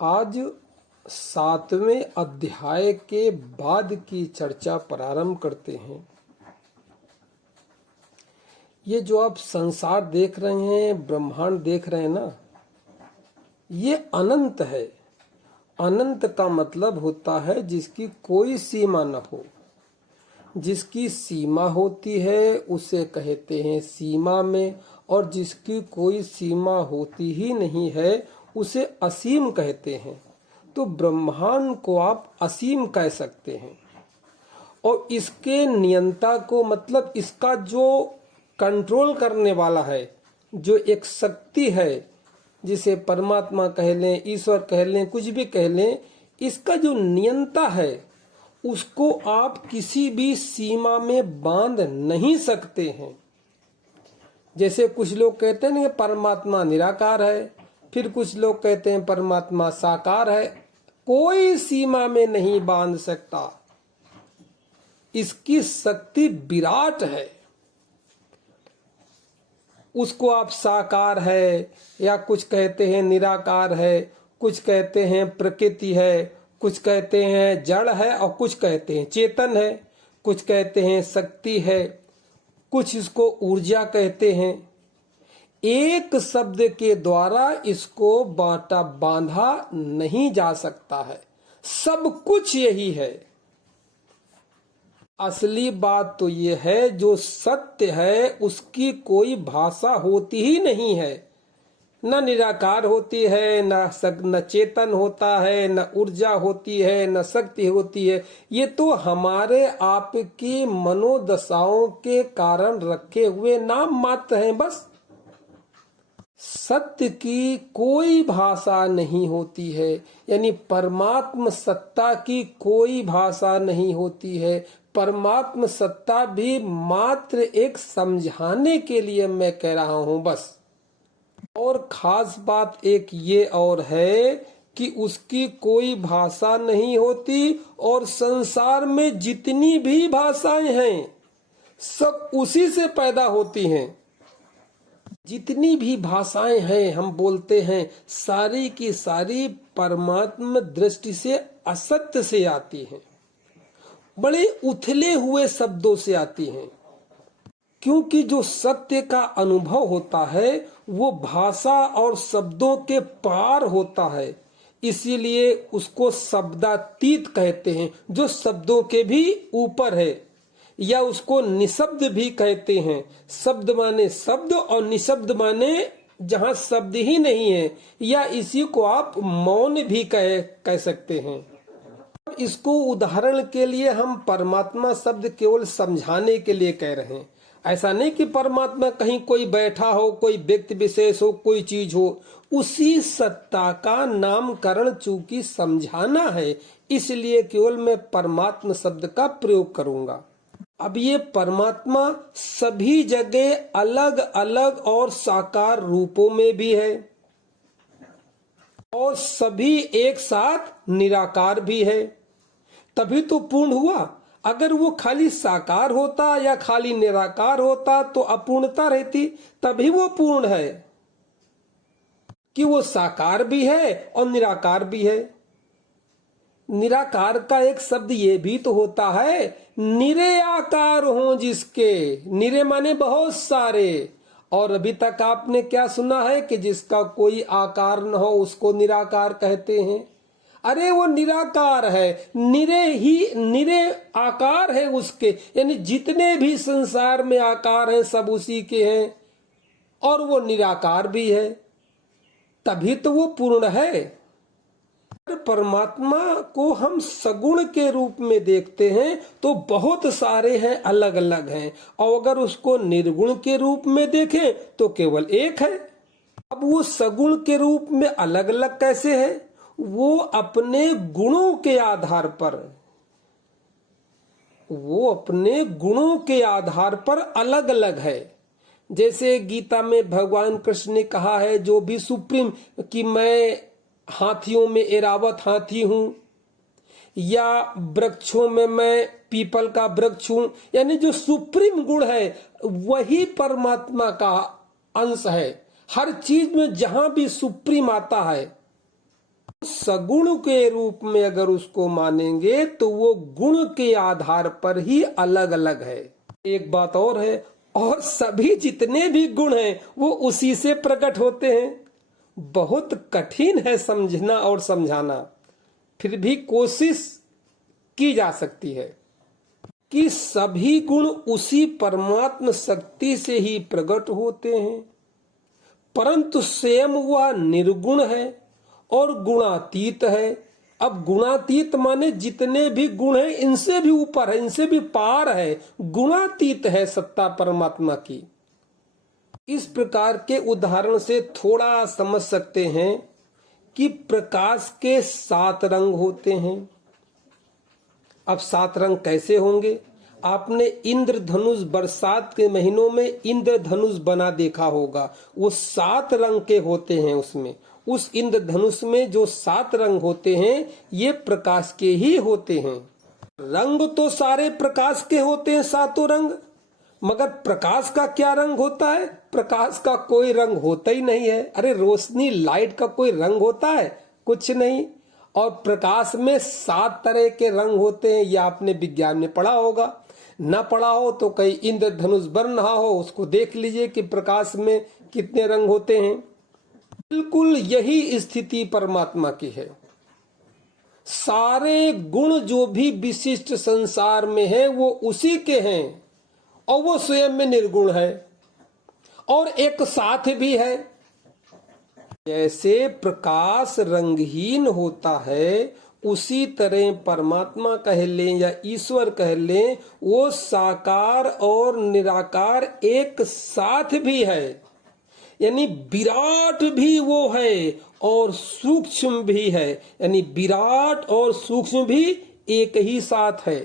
आज 7वें अध्याय के बाद की चर्चा प्रारंभ करते हैं। ये जो आप संसार देख रहे हैं, ब्रह्मांड देख रहे हैं ना, ये अनंत है। अनंत का मतलब होता है जिसकी कोई सीमा न हो। जिसकी सीमा होती है उसे कहते हैं सीमा में, और जिसकी कोई सीमा होती ही नहीं है उसे असीम कहते हैं। तो ब्रह्मांड को आप असीम कह सकते हैं। और इसके नियंता को, मतलब इसका जो कंट्रोल करने वाला है, जो एक शक्ति है, जिसे परमात्मा कह लें, ईश्वर कह लें, कुछ भी कह लें, इसका जो नियंता है उसको आप किसी भी सीमा में बांध नहीं सकते हैं। जैसे कुछ लोग कहते हैं कि परमात्मा निराकार है, फिर कुछ लोग कहते हैं परमात्मा साकार है। कोई सीमा में नहीं बांध सकता। इसकी शक्ति विराट है। उसको आप साकार है, या कुछ कहते हैं निराकार है, कुछ कहते हैं प्रकृति है, कुछ कहते हैं जड़ है, और कुछ कहते हैं चेतन है, कुछ कहते हैं शक्ति है, कुछ इसको ऊर्जा कहते हैं। एक शब्द के द्वारा इसको बांधा नहीं जा सकता है। सब कुछ यही है। असली बात तो ये है, जो सत्य है उसकी कोई भाषा होती ही नहीं है। न निराकार होती है, न चेतन होता है, न ऊर्जा होती है, न शक्ति होती है। ये तो हमारे आपकी मनोदशाओं के कारण रखे हुए नाम मात्र हैं बस। सत्य की कोई भाषा नहीं होती है, यानी परमात्म सत्ता की कोई भाषा नहीं होती है। परमात्म सत्ता भी मात्र एक समझाने के लिए मैं कह रहा हूं बस। और खास बात एक ये और है कि उसकी कोई भाषा नहीं होती, और संसार में जितनी भी भाषाएं हैं सब उसी से पैदा होती हैं। जितनी भी भाषाएं हैं हम बोलते हैं, सारी की सारी परमात्म दृष्टि से असत्य से आती हैं, बड़े उथले हुए शब्दों से आती हैं। क्योंकि जो सत्य का अनुभव होता है वो भाषा और शब्दों के पार होता है, इसीलिए उसको शब्दातीत कहते हैं, जो शब्दों के भी ऊपर है। या उसको निशब्द भी कहते हैं। शब्द माने शब्द, और निशब्द माने जहां शब्द ही नहीं है, या इसी को आप मौन भी कह सकते हैं। इसको उदाहरण के लिए हम परमात्मा शब्द केवल समझाने के लिए कह रहे हैं। ऐसा नहीं कि परमात्मा कहीं कोई बैठा हो, कोई व्यक्ति विशेष हो, कोई चीज हो। उसी सत्ता का नामकरण चूंकि समझाना है, इसलिए केवल मैं परमात्मा शब्द का प्रयोग करूंगा। अब ये परमात्मा सभी जगह अलग अलग और साकार रूपों में भी है, और सभी एक साथ निराकार भी है। तभी तो पूर्ण हुआ। अगर वो खाली साकार होता या खाली निराकार होता तो अपूर्णता रहती। तभी वो पूर्ण है कि वो साकार भी है और निराकार भी है। निराकार का एक शब्द ये भी तो होता है, निरे आकार हो जिसके। निरे माने बहुत सारे। और अभी तक आपने क्या सुना है कि जिसका कोई आकार न हो उसको निराकार कहते हैं। अरे वो निराकार है, निरे आकार है उसके, यानी जितने भी संसार में आकार हैं सब उसी के हैं, और वो निराकार भी है। तभी तो वो पूर्ण है। परमात्मा को हम सगुण के रूप में देखते हैं तो बहुत सारे हैं, अलग अलग हैं। और अगर उसको निर्गुण के रूप में देखें तो केवल एक है। अब वो सगुण के रूप में अलग अलग कैसे है? वो अपने गुणों के आधार पर, अलग अलग है। जैसे गीता में भगवान कृष्ण ने कहा है, जो भी सुप्रीम, कि मैं हाथियों में एरावत हाथी हूं, या वृक्षों में मैं पीपल का वृक्ष हूं। यानी जो सुप्रीम गुण है वही परमात्मा का अंश है। हर चीज में जहां भी सुप्रीम आता है सगुण के रूप में अगर उसको मानेंगे तो वो गुण के आधार पर ही अलग अलग है। एक बात और है, और सभी जितने भी गुण हैं वो उसी से प्रकट होते हैं। बहुत कठिन है समझना और समझाना, फिर भी कोशिश की जा सकती है कि सभी गुण उसी परमात्म शक्ति से ही प्रकट होते हैं, परंतु स्वयं वह निर्गुण है और गुणातीत है। अब गुणातीत माने जितने भी गुण हैं इनसे भी ऊपर है, इनसे भी पार है, गुणातीत है सत्ता परमात्मा की। इस प्रकार के उदाहरण से थोड़ा समझ सकते हैं कि प्रकाश के 7 रंग होते हैं। अब 7 रंग कैसे होंगे? आपने इंद्रधनुष बरसात के महीनों में इंद्रधनुष बना देखा होगा, वो 7 रंग के होते हैं। उसमें उस इंद्रधनुष में जो 7 रंग होते हैं ये प्रकाश के ही होते हैं। रंग तो सारे प्रकाश के होते हैं, 7 रंग, मगर प्रकाश का क्या रंग होता है? प्रकाश का कोई रंग होता ही नहीं है। अरे रोशनी, लाइट का कोई रंग होता है? कुछ नहीं। और प्रकाश में 7 तरह के रंग होते हैं, ये आपने विज्ञान में पढ़ा होगा। ना पढ़ा हो तो कहीं इंद्रधनुष बन रहा हो उसको देख लीजिए कि प्रकाश में कितने रंग होते हैं। बिल्कुल यही स्थिति परमात्मा की है। सारे गुण जो भी विशिष्ट संसार में है वो उसी के हैं, और वो स्वयं में निर्गुण है और एक साथ भी है। जैसे प्रकाश रंगहीन होता है उसी तरह परमात्मा कह लें या ईश्वर कह लें, वो साकार और निराकार एक साथ भी है। यानी विराट भी वो है और सूक्ष्म भी है, यानी विराट और सूक्ष्म भी एक ही साथ है।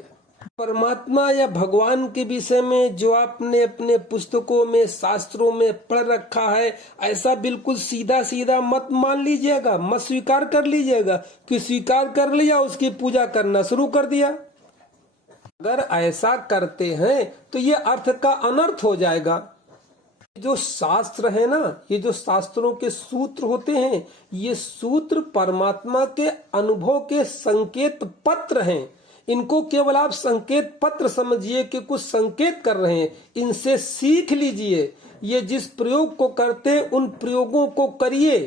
परमात्मा या भगवान के विषय में जो आपने अपने पुस्तकों में, शास्त्रों में पढ़ रखा है, ऐसा बिल्कुल सीधा सीधा मत मान लीजिएगा, मत स्वीकार कर लीजिएगा कि स्वीकार कर लिया उसकी पूजा करना शुरू कर दिया। अगर ऐसा करते हैं तो ये अर्थ का अनर्थ हो जाएगा। जो शास्त्र है ना, ये जो शास्त्रों के सूत्र होते हैं, ये सूत्र परमात्मा के अनुभव के संकेत पत्र हैं। इनको केवल आप संकेत पत्र समझिए कि कुछ संकेत कर रहे हैं, इनसे सीख लीजिए। ये जिस प्रयोग को करते हैं उन प्रयोगों को करिए।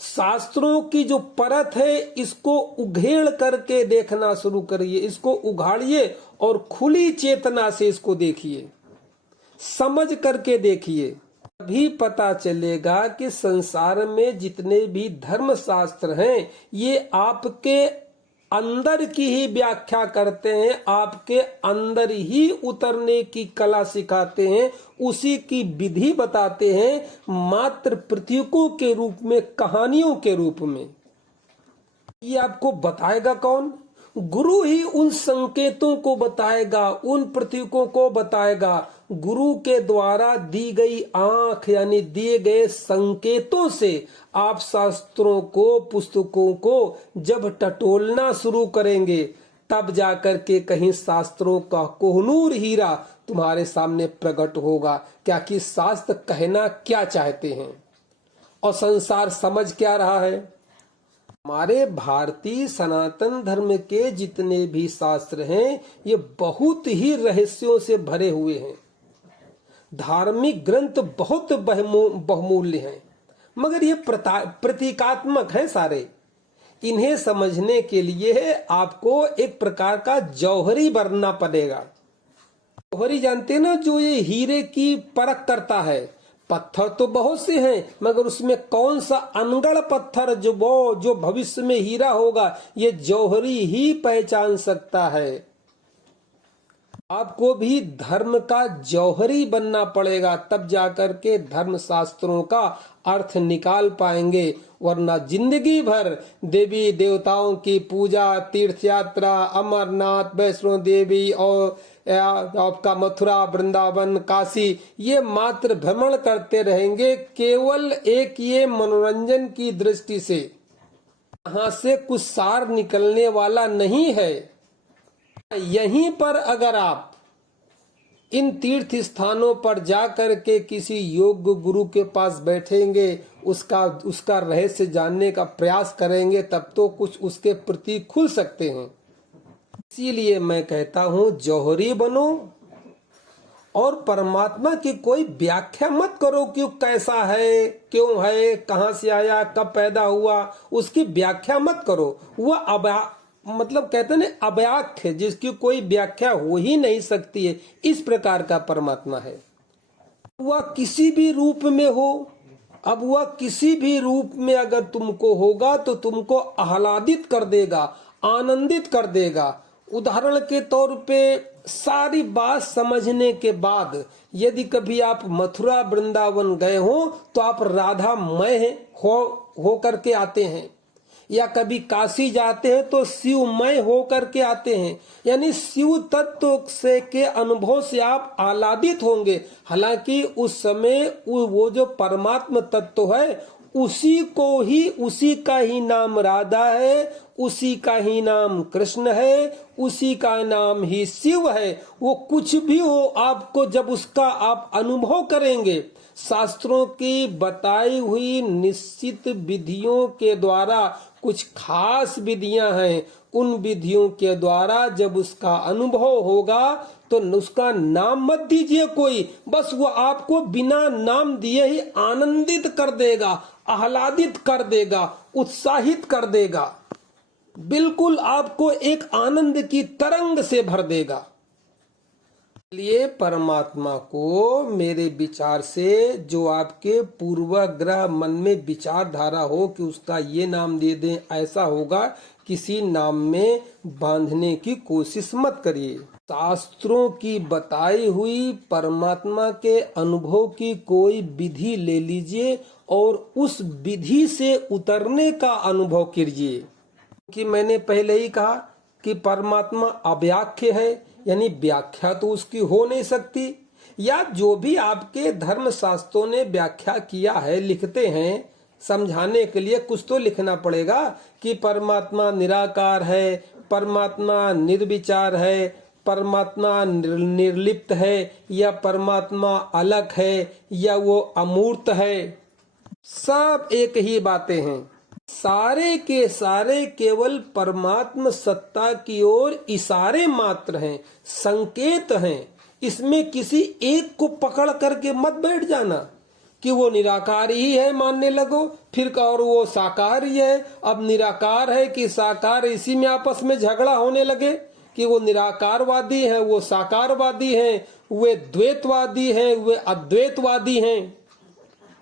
शास्त्रों की जो परत है इसको उघेड़ करके देखना शुरू करिए, इसको उघाड़िए और खुली चेतना से इसको देखिए, समझ करके देखिए। तभी पता चलेगा कि संसार में जितने भी धर्म शास्त्र हैं ये आपके अंदर की ही व्याख्या करते हैं, आपके अंदर ही उतरने की कला सिखाते हैं, उसी की विधि बताते हैं, मात्र प्रतीकों के रूप में, कहानियों के रूप में। ये आपको बताएगा कौन? गुरु ही उन संकेतों को बताएगा, उन प्रतीकों को बताएगा। गुरु के द्वारा दी गई आंख यानी दिए गए संकेतों से आप शास्त्रों को, पुस्तकों को जब टटोलना शुरू करेंगे तब जाकर के कहीं शास्त्रों का कोहनूर हीरा तुम्हारे सामने प्रकट होगा। क्या कि शास्त्र कहना क्या चाहते हैं और संसार समझ क्या रहा है। हमारे भारतीय सनातन धर्म के जितने भी शास्त्र हैं ये बहुत ही रहस्यों से भरे हुए हैं। धार्मिक ग्रंथ बहुत बहुमूल्य हैं, मगर ये प्रतीकात्मक हैं सारे। इन्हें समझने के लिए आपको एक प्रकार का जौहरी बनना पड़ेगा। जौहरी जानते हैं ना, जो ये हीरे की परख करता है। पत्थर तो बहुत से हैं, मगर उसमें कौन सा अनगढ़ पत्थर जो भविष्य में हीरा होगा, ये जौहरी ही पहचान सकता है। आपको भी धर्म का जौहरी बनना पड़ेगा, तब जाकर के धर्म शास्त्रों का अर्थ निकाल पाएंगे। वरना जिंदगी भर देवी देवताओं की पूजा, तीर्थ यात्रा, अमरनाथ, वैष्णो देवी और आपका मथुरा, वृंदावन, काशी, ये मात्र भ्रमण करते रहेंगे, केवल एक ये मनोरंजन की दृष्टि से। यहाँ से कुछ सार निकलने वाला नहीं है। यहीं पर अगर आप इन तीर्थ स्थानों पर जाकर के किसी योग्य गुरु के पास बैठेंगे, उसका उसका रहस्य जानने का प्रयास करेंगे, तब तो कुछ उसके प्रति खुल सकते हैं। इसीलिए मैं कहता हूँ जौहरी बनो और परमात्मा की कोई व्याख्या मत करो कि कैसा है, क्यों है, कहाँ से आया, कब पैदा हुआ, उसकी व्याख्या मत करो। वह मतलब कहते हैं ना अव्याख्य, जिसकी कोई व्याख्या हो ही नहीं सकती है, इस प्रकार का परमात्मा है। वह किसी भी रूप में हो, अब वह किसी भी रूप में अगर तुमको होगा तो तुमको आह्लादित कर देगा, आनंदित कर देगा। उदाहरण के तौर पे सारी बात समझने के बाद यदि कभी आप मथुरा वृंदावन गए हो तो आप राधामय हो करके आते हैं, या कभी काशी जाते हैं तो शिवमय हो करके आते हैं, यानी शिव तत्व से के अनुभव से आप आह्लादित होंगे। हालांकि उस समय वो जो परमात्म तत्व है उसी को ही, उसी का ही नाम राधा है, उसी का ही नाम कृष्ण है, उसी का नाम ही शिव है। वो कुछ भी हो, आपको जब उसका आप अनुभव करेंगे, शास्त्रों की बताई हुई निश्चित विधियों के द्वारा, कुछ खास विधियां हैं, उन विधियों के द्वारा जब उसका अनुभव होगा तो उसका नाम मत दीजिए कोई, बस वो आपको बिना नाम दिए ही आनंदित कर देगा, आह्लादित कर देगा, उत्साहित कर देगा, बिल्कुल आपको एक आनंद की तरंग से भर देगा। इसलिए परमात्मा को मेरे विचार से जो आपके पूर्वाग्रह मन में विचारधारा हो कि उसका ये नाम दे दें, ऐसा होगा, किसी नाम में बांधने की कोशिश मत करिए। शास्त्रों की बताई हुई परमात्मा के अनुभव की कोई विधि ले लीजिए और उस विधि से उतरने का अनुभव कीजिए। कि मैंने पहले ही कहा कि परमात्मा अव्याख्य है, यानी व्याख्या तो उसकी हो नहीं सकती, या जो भी आपके धर्म शास्त्रों ने व्याख्या किया है, लिखते हैं, समझाने के लिए कुछ तो लिखना पड़ेगा कि परमात्मा निराकार है, परमात्मा निर्विचार है, परमात्मा निर्लिप्त है, या परमात्मा अलग है, या वो अमूर्त है। सब एक ही बातें हैं, सारे के सारे केवल परमात्म सत्ता की ओर इशारे मात्र हैं, संकेत हैं। इसमें किसी एक को पकड़ करके मत बैठ जाना कि वो निराकार ही है मानने लगो, फिर और वो साकार ही है। अब निराकार है कि साकार, इसी में आपस में झगड़ा होने लगे कि वो निराकारवादी है, वो साकारवादी है, वे द्वैतवादी हैं, वे अद्वैतवादी हैं।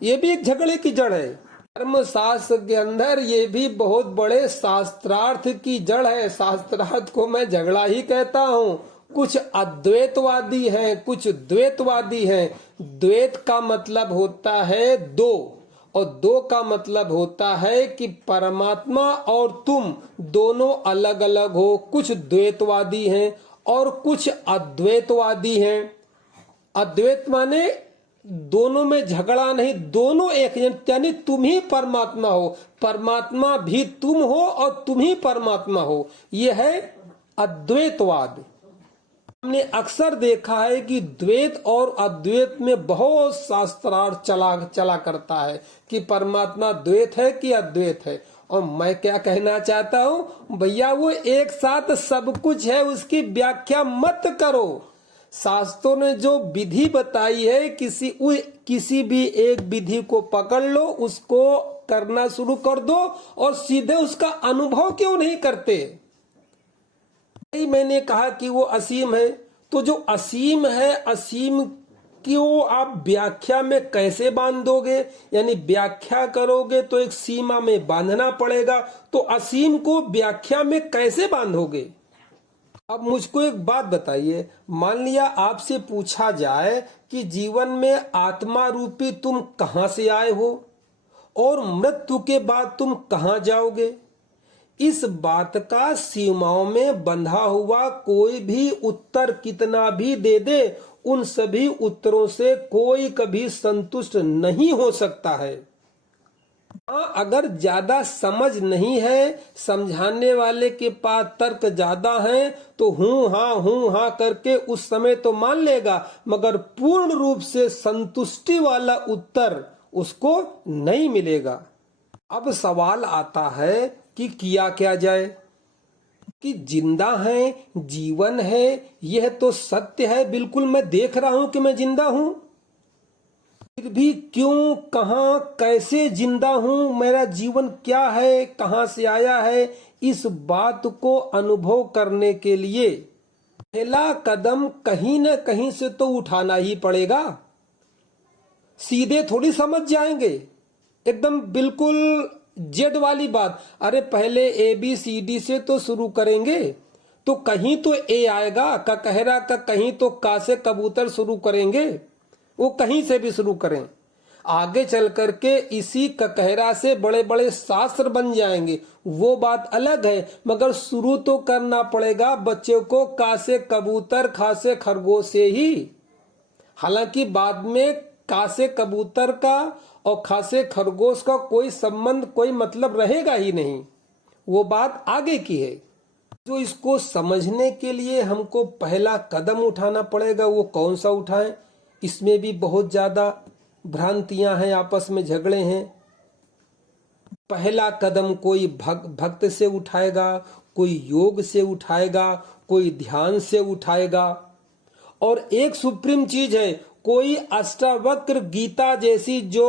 ये भी एक झगड़े की जड़ है। धर्म शास्त्र के अंदर ये भी बहुत बड़े शास्त्रार्थ की जड़ है। शास्त्रार्थ को मैं झगड़ा ही कहता हूँ। कुछ अद्वैतवादी हैं, कुछ द्वैतवादी हैं। द्वैत का मतलब होता है दो, और दो का मतलब होता है कि परमात्मा और तुम दोनों अलग अलग हो। कुछ द्वैतवादी हैं और कुछ अद्वैतवादी हैं। अद्वैत माने दोनों में झगड़ा नहीं, दोनों एक, यानी तुम ही परमात्मा हो, परमात्मा भी तुम हो और तुम ही परमात्मा हो। यह है अद्वैतवाद। हमने अक्सर देखा है कि द्वैत और अद्वैत में बहुत शास्त्रार्थ चला करता है कि परमात्मा द्वैत है कि अद्वैत है। और मैं क्या कहना चाहता हूँ, भैया वो एक साथ सब कुछ है, उसकी व्याख्या मत करो। शास्त्रों ने जो विधि बताई है, किसी भी एक विधि को पकड़ लो, उसको करना शुरू कर दो और सीधे उसका अनुभव क्यों नहीं करते। मैंने कहा कि वो असीम है, तो जो असीम है, असीम की वो आप व्याख्या में कैसे बांध दोगे? यानी व्याख्या करोगे तो एक सीमा में बांधना पड़ेगा, तो असीम को व्याख्या में कैसे बांधोगे? अब मुझको एक बात बताइए, मान लिया आपसे पूछा जाए कि जीवन में आत्मा रूपी तुम कहां से आए हो और मृत्यु के बाद तुम कहां जाओगे? इस बात का सीमाओं में बंधा हुआ कोई भी उत्तर कितना भी दे दे, उन सभी उत्तरों से कोई कभी संतुष्ट नहीं हो सकता है। हाँ, अगर ज्यादा समझ नहीं है, समझाने वाले के पास तर्क ज्यादा है, तो हूं हाँ करके उस समय तो मान लेगा, मगर पूर्ण रूप से संतुष्टि वाला उत्तर उसको नहीं मिलेगा। अब सवाल आता है कि किया क्या जाए, कि जिंदा है, जीवन है, यह तो सत्य है, बिल्कुल मैं देख रहा हूं कि मैं जिंदा हूं, फिर भी क्यों, कहां, कैसे जिंदा हूं, मेरा जीवन क्या है, कहां से आया है, इस बात को अनुभव करने के लिए पहला कदम कहीं न कहीं से तो उठाना ही पड़ेगा। सीधे थोड़ी समझ जाएंगे एकदम बिल्कुल जेड वाली बात, अरे पहले ABCD से तो शुरू करेंगे, तो कहीं तो ए आएगा, ककहरा का कहीं तो का से कबूतर शुरू करेंगे, वो कहीं से भी शुरू करें, आगे चल करके इसी ककहरा से बड़े बड़े शास्त्र बन जाएंगे, वो बात अलग है, मगर शुरू तो करना पड़ेगा बच्चे को का से कबूतर खा से खरगोश से ही। हालांकि बाद में का से कबूतर का और खा से खरगोश का कोई संबंध, कोई मतलब रहेगा ही नहीं, वो बात आगे की है। जो इसको समझने के लिए हमको पहला कदम उठाना पड़ेगा, वो कौन सा उठाएं, इसमें भी बहुत ज्यादा भ्रांतियां हैं, आपस में झगड़े हैं। पहला कदम कोई भक्त से उठाएगा, कोई योग से उठाएगा, कोई ध्यान से उठाएगा, और एक सुप्रीम चीज है, कोई अष्टावक्र गीता जैसी जो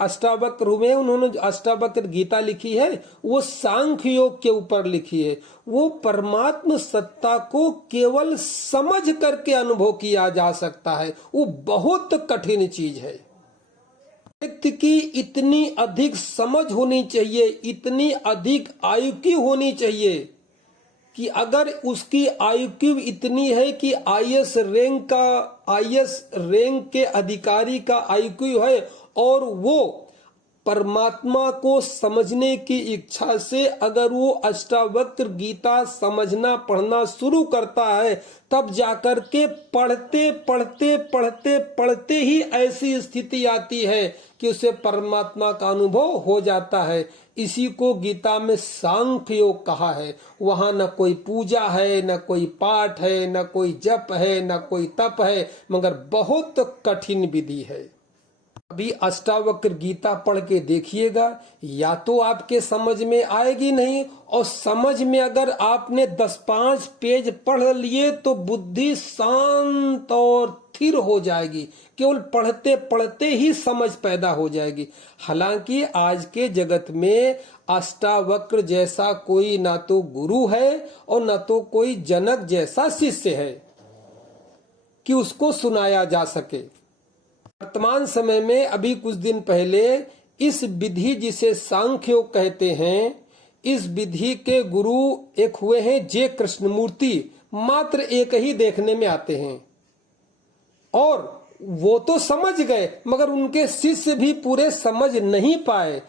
अष्टावक्र हुए, उन्होंने अष्टावक्र गीता लिखी है, वो सांख्य योग के ऊपर लिखी है, वो परमात्म सत्ता को केवल समझ करके अनुभव किया जा सकता है, वो बहुत कठिन चीज है। व्यक्ति की इतनी अधिक समझ होनी चाहिए, इतनी अधिक IQ होनी चाहिए कि अगर उसकी IQ इतनी है कि IS रैंक के अधिकारी का IQ है और वो परमात्मा को समझने की इच्छा से अगर वो अष्टावक्र गीता समझना पढ़ना शुरू करता है, तब जाकर के पढ़ते पढ़ते पढ़ते पढ़ते ही ऐसी स्थिति आती है कि उसे परमात्मा का अनुभव हो जाता है। इसी को गीता में सांख्य योग कहा है। वहां न कोई पूजा है, न कोई पाठ है, न कोई जप है, न कोई तप है, मगर बहुत कठिन विधि है। अभी अष्टावक्र गीता पढ़ के देखिएगा, या तो आपके समझ में आएगी नहीं, और समझ में अगर आपने 10-5 पेज पढ़ लिए तो बुद्धि शांत और स्थिर हो जाएगी, केवल पढ़ते पढ़ते ही समझ पैदा हो जाएगी। हालांकि आज के जगत में अष्टावक्र जैसा कोई ना तो गुरु है और ना तो कोई जनक जैसा शिष्य है कि उसको सुनाया जा सके। वर्तमान समय में अभी कुछ दिन पहले इस विधि जिसे सांख्य योग कहते हैं, इस विधि के गुरु एक हुए हैं जे कृष्णमूर्ति, मात्र एक ही देखने में आते हैं, और वो तो समझ गए मगर उनके शिष्य भी पूरे समझ नहीं पाए।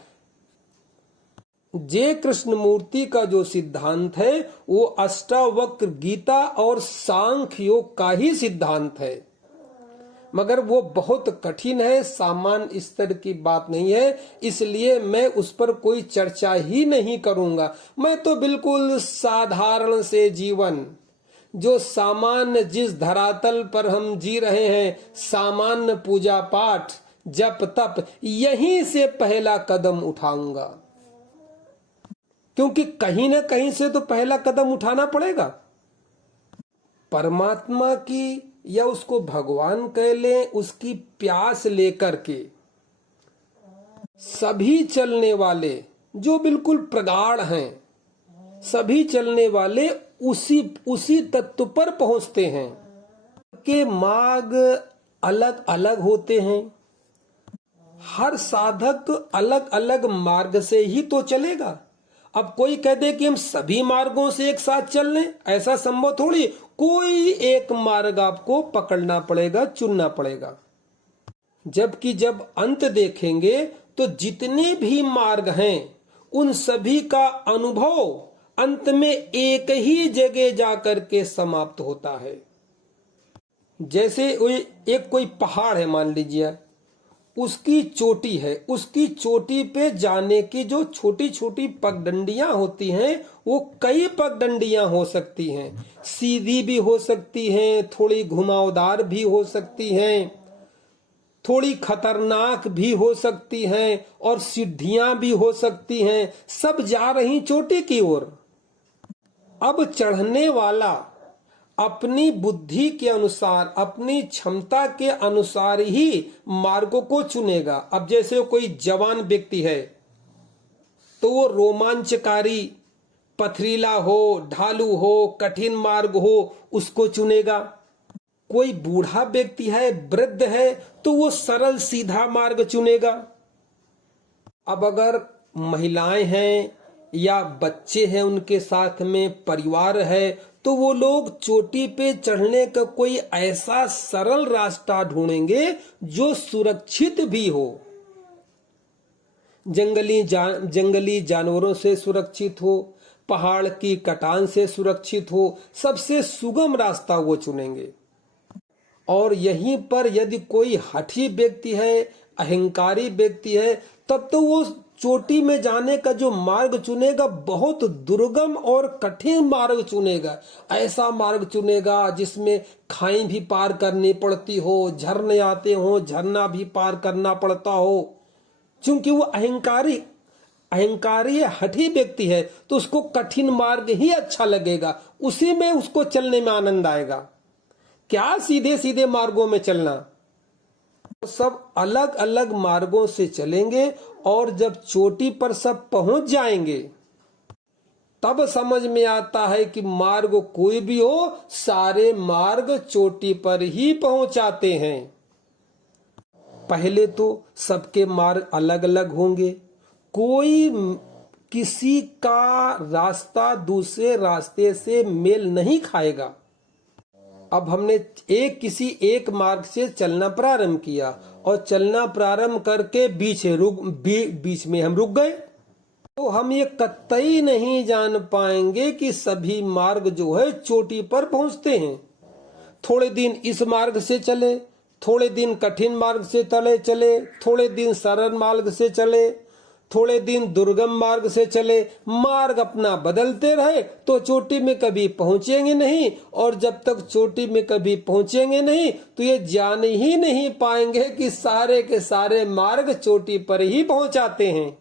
जे कृष्णमूर्ति का जो सिद्धांत है वो अष्टावक्र गीता और सांख्य योग का ही सिद्धांत है, मगर वो बहुत कठिन है, सामान्य स्तर की बात नहीं है, इसलिए मैं उस पर कोई चर्चा ही नहीं करूंगा। मैं तो बिल्कुल साधारण से जीवन, जो सामान्य जिस धरातल पर हम जी रहे हैं, सामान्य पूजा पाठ जप तप, यहीं से पहला कदम उठाऊंगा, क्योंकि कहीं ना कहीं से तो पहला कदम उठाना पड़ेगा। परमात्मा की या उसको भगवान कह लें, उसकी प्यास लेकर के सभी चलने वाले जो बिल्कुल प्रगाढ़ हैं, सभी चलने वाले उसी तत्व पर पहुंचते हैं। के मार्ग अलग अलग होते हैं, हर साधक अलग अलग मार्ग से ही तो चलेगा। अब कोई कह दे कि हम सभी मार्गों से एक साथ चल लें, ऐसा संभव थोड़ी। कोई एक मार्ग आपको पकड़ना पड़ेगा, चुनना पड़ेगा। जबकि जब अंत देखेंगे तो जितने भी मार्ग हैं उन सभी का अनुभव अंत में एक ही जगह जाकर के समाप्त होता है। जैसे एक कोई पहाड़ है मान लीजिए, उसकी चोटी है, उसकी चोटी पे जाने की जो छोटी छोटी पगडंडियां होती हैं वो कई पगडंडियां हो सकती हैं, सीधी भी हो सकती हैं, थोड़ी घुमावदार भी हो सकती हैं, थोड़ी खतरनाक भी हो सकती हैं और सीढ़ियां भी हो सकती हैं, सब जा रही चोटी की ओर। अब चढ़ने वाला अपनी बुद्धि के अनुसार, अपनी क्षमता के अनुसार ही मार्गों को चुनेगा। अब जैसे कोई जवान व्यक्ति है तो वो रोमांचकारी, पथरीला हो, ढालू हो, कठिन मार्ग हो, उसको चुनेगा। कोई बूढ़ा व्यक्ति है, वृद्ध है, तो वो सरल सीधा मार्ग चुनेगा। अब अगर महिलाएं हैं या बच्चे हैं, उनके साथ में परिवार है, तो वो लोग चोटी पे चढ़ने का कोई ऐसा सरल रास्ता ढूंढेंगे जो सुरक्षित भी हो, जंगली जानवरों से सुरक्षित हो, पहाड़ की कटान से सुरक्षित हो, सबसे सुगम रास्ता वो चुनेंगे। और यहीं पर यदि कोई हठी व्यक्ति है, अहंकारी व्यक्ति है, तब तो वो चोटी में जाने का जो मार्ग चुनेगा बहुत दुर्गम और कठिन मार्ग चुनेगा। ऐसा मार्ग चुनेगा जिसमें खाई भी पार करनी पड़ती हो, झरने आते हो, झरना भी पार करना पड़ता हो। क्योंकि वो अहंकारी हठी व्यक्ति है, तो उसको कठिन मार्ग ही अच्छा लगेगा, उसी में उसको चलने में आनंद आएगा। क्या सीधे सीधे मार्गों में चलना। सब अलग अलग मार्गों से चलेंगे और जब चोटी पर सब पहुंच जाएंगे तब समझ में आता है कि मार्ग कोई भी हो, सारे मार्ग चोटी पर ही पहुंचाते हैं। पहले तो सबके मार्ग अलग अलग होंगे, कोई किसी का रास्ता दूसरे रास्ते से मेल नहीं खाएगा। अब हमने किसी एक मार्ग से चलना प्रारंभ किया और चलना प्रारंभ करके बीच में हम रुक गए, तो हम ये कतई नहीं जान पाएंगे कि सभी मार्ग जो है चोटी पर पहुंचते हैं। थोड़े दिन इस मार्ग से चले, थोड़े दिन कठिन मार्ग से चले, थोड़े दिन सरल मार्ग से चले, थोड़े दिन दुर्गम मार्ग से चले, मार्ग अपना बदलते रहे तो चोटी में कभी पहुंचेंगे नहीं। और जब तक चोटी में कभी पहुंचेंगे नहीं तो ये जान ही नहीं पाएंगे कि सारे के सारे मार्ग चोटी पर ही पहुंचाते हैं।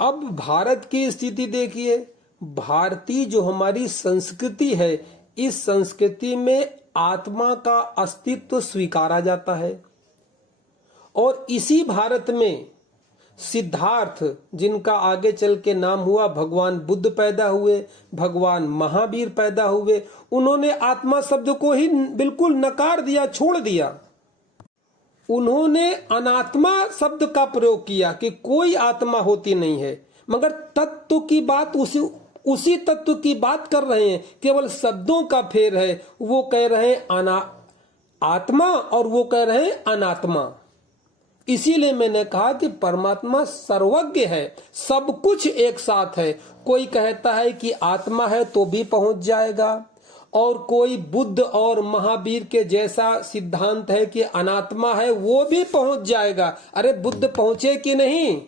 अब भारत की स्थिति देखिए, भारतीय जो हमारी संस्कृति है, इस संस्कृति में आत्मा का अस्तित्व स्वीकारा जाता है। और इसी भारत में सिद्धार्थ, जिनका आगे चल के नाम हुआ भगवान बुद्ध, पैदा हुए, भगवान महावीर पैदा हुए। उन्होंने आत्मा शब्द को ही बिल्कुल नकार दिया, छोड़ दिया। उन्होंने अनात्मा शब्द का प्रयोग किया कि कोई आत्मा होती नहीं है, मगर तत्व की बात उसी तत्व की बात कर रहे हैं, केवल शब्दों का फेर है। वो कह रहे हैं आत्मा और वो कह रहे हैं अनात्मा। इसीलिए मैंने कहा कि परमात्मा सर्वज्ञ है, सब कुछ एक साथ है। कोई कहता है कि आत्मा है तो भी पहुंच जाएगा, और कोई बुद्ध और महावीर के जैसा सिद्धांत है कि अनात्मा है, वो भी पहुंच जाएगा। अरे बुद्ध पहुंचे कि नहीं,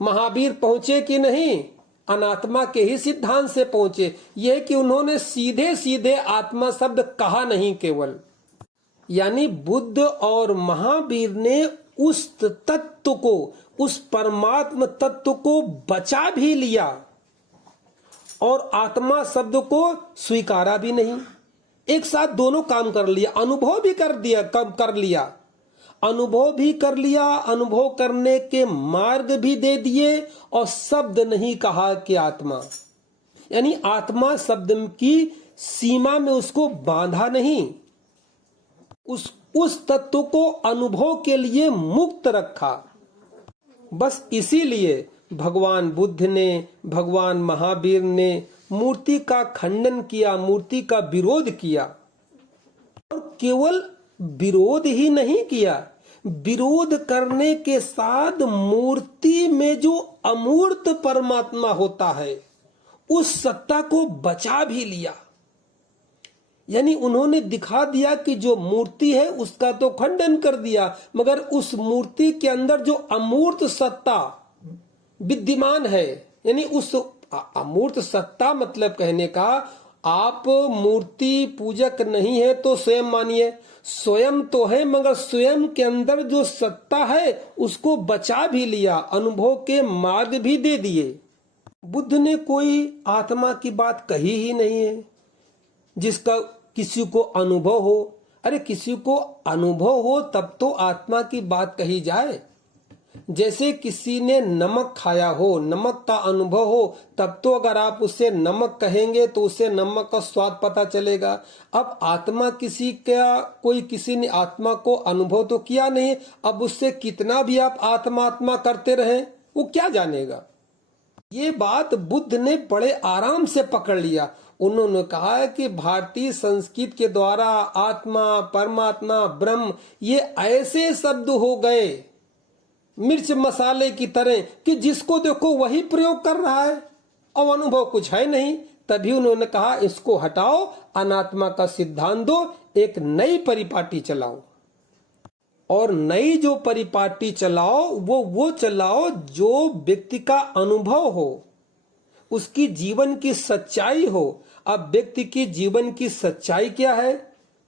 महावीर पहुंचे कि नहीं, अनात्मा के ही सिद्धांत से पहुंचे। यह कि उन्होंने सीधे सीधे आत्मा शब्द कहा नहीं केवल, यानी बुद्ध और महावीर ने उस तत्व को, उस परमात्म तत्व को बचा भी लिया और आत्मा शब्द को स्वीकारा भी नहीं। एक साथ दोनों काम कर लिया, अनुभव भी कर लिया, अनुभव भी कर लिया, अनुभव करने के मार्ग भी दे दिए, और शब्द नहीं कहा कि आत्मा, यानी आत्मा शब्द की सीमा में उसको बांधा नहीं, उस तत्व को अनुभव के लिए मुक्त रखा। बस इसीलिए भगवान बुद्ध ने, भगवान महावीर ने मूर्ति का खंडन किया, मूर्ति का विरोध किया। और केवल विरोध ही नहीं किया, विरोध करने के साथ मूर्ति में जो अमूर्त परमात्मा होता है उस सत्ता को बचा भी लिया। यानी उन्होंने दिखा दिया कि जो मूर्ति है उसका तो खंडन कर दिया, मगर उस मूर्ति के अंदर जो अमूर्त सत्ता विद्यमान है, यानी उस अमूर्त सत्ता मतलब कहने का आप मूर्ति पूजक नहीं है तो स्वयं मानिए, स्वयं तो है मगर स्वयं के अंदर जो सत्ता है उसको बचा भी लिया, अनुभव के मार्ग भी दे दिए। बुद्ध ने कोई आत्मा की बात कही ही नहीं है जिसका किसी को अनुभव हो। अरे किसी को अनुभव हो तब तो आत्मा की बात कही जाए। जैसे किसी ने नमक खाया हो, नमक का अनुभव हो, तब तो अगर आप उससे नमक कहेंगे तो उसे नमक का स्वाद पता चलेगा। अब आत्मा किसी का, कोई किसी ने आत्मा को अनुभव तो किया नहीं, अब उससे कितना भी आप आत्मा आत्मा करते रहें वो क्या जानेगा। ये बात बुद्ध ने बड़े आराम से पकड़ लिया। उन्होंने कहा है कि भारतीय संस्कृत के द्वारा आत्मा, परमात्मा, ब्रह्म ये ऐसे शब्द हो गए मिर्च मसाले की तरह कि जिसको देखो वही प्रयोग कर रहा है और अनुभव कुछ है नहीं। तभी उन्होंने कहा इसको हटाओ, अनात्मा का सिद्धांत दो, एक नई परिपाटी चलाओ। और नई जो परिपाटी चलाओ वो चलाओ जो व्यक्ति का अनुभव हो, उसकी जीवन की सच्चाई हो। अब व्यक्ति की जीवन की सच्चाई क्या है?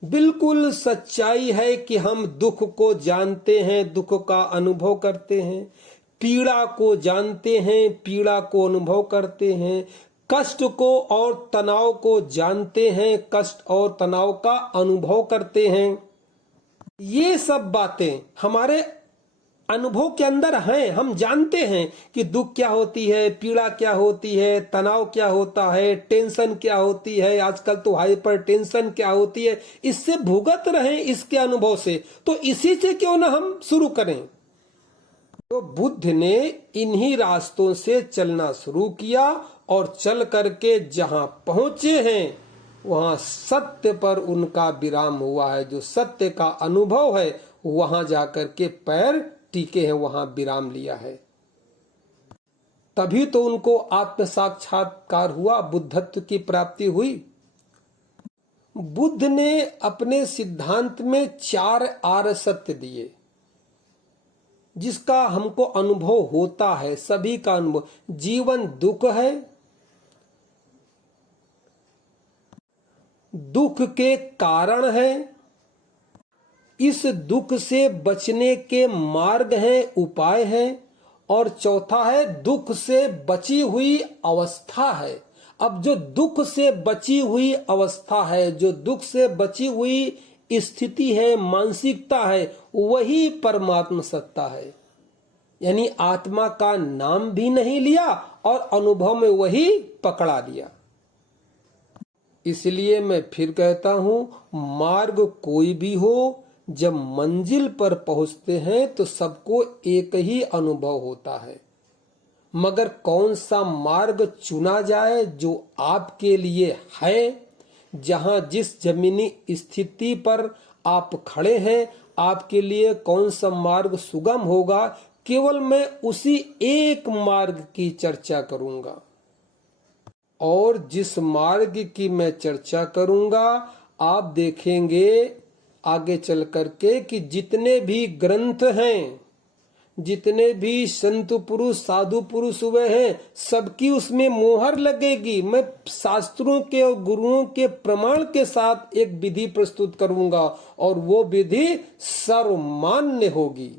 बिल्कुल सच्चाई है कि हम दुख को जानते हैं, दुख का अनुभव करते हैं, पीड़ा को जानते हैं, पीड़ा को अनुभव करते हैं, कष्ट को और तनाव को जानते हैं, कष्ट और तनाव का अनुभव करते हैं। ये सब बातें हमारे अनुभव के अंदर हैं। हम जानते हैं कि दुख क्या होती है, पीड़ा क्या होती है, तनाव क्या होता है, टेंशन क्या होती है, आजकल तो हाइपर टेंशन क्या होती है। इससे भुगत रहे इसके अनुभव से, तो इसी से क्यों ना हम शुरू करें। तो बुद्ध ने इन्हीं रास्तों से चलना शुरू किया और चल करके जहां पहुंचे हैं वहां सत्य पर उनका विराम हुआ है। जो सत्य का अनुभव है वहां जाकर के पैर टीके हैं, वहां विराम लिया है। तभी तो उनको आत्म साक्षात्कार हुआ, बुद्धत्व की प्राप्ति हुई। बुद्ध ने अपने सिद्धांत में 4 आर्य सत्य दिए जिसका हमको अनुभव होता है, सभी का अनुभव। जीवन दुख है, दुख के कारण है, इस दुख से बचने के मार्ग हैं, उपाय हैं, और चौथा है दुख से बची हुई अवस्था है। अब जो दुख से बची हुई अवस्था है, जो दुख से बची हुई स्थिति है, मानसिकता है, वही परमात्मा सत्ता है। यानी आत्मा का नाम भी नहीं लिया और अनुभव में वही पकड़ा लिया। इसलिए मैं फिर कहता हूं, मार्ग कोई भी हो, जब मंजिल पर पहुंचते हैं तो सबको एक ही अनुभव होता है, मगर कौन सा मार्ग चुना जाए जो आपके लिए है, जहां जिस जमीनी स्थिति पर आप खड़े हैं, आपके लिए कौन सा मार्ग सुगम होगा, केवल मैं उसी एक मार्ग की चर्चा करूंगा। और जिस मार्ग की मैं चर्चा करूंगा, आप देखेंगे आगे चल करके कि जितने भी ग्रंथ हैं, जितने भी संत पुरुष, साधु पुरुष हुए हैं, सबकी उसमें मोहर लगेगी। मैं शास्त्रों के और गुरुओं के प्रमाण के साथ एक विधि प्रस्तुत करूंगा और वो विधि सर्वमान्य होगी।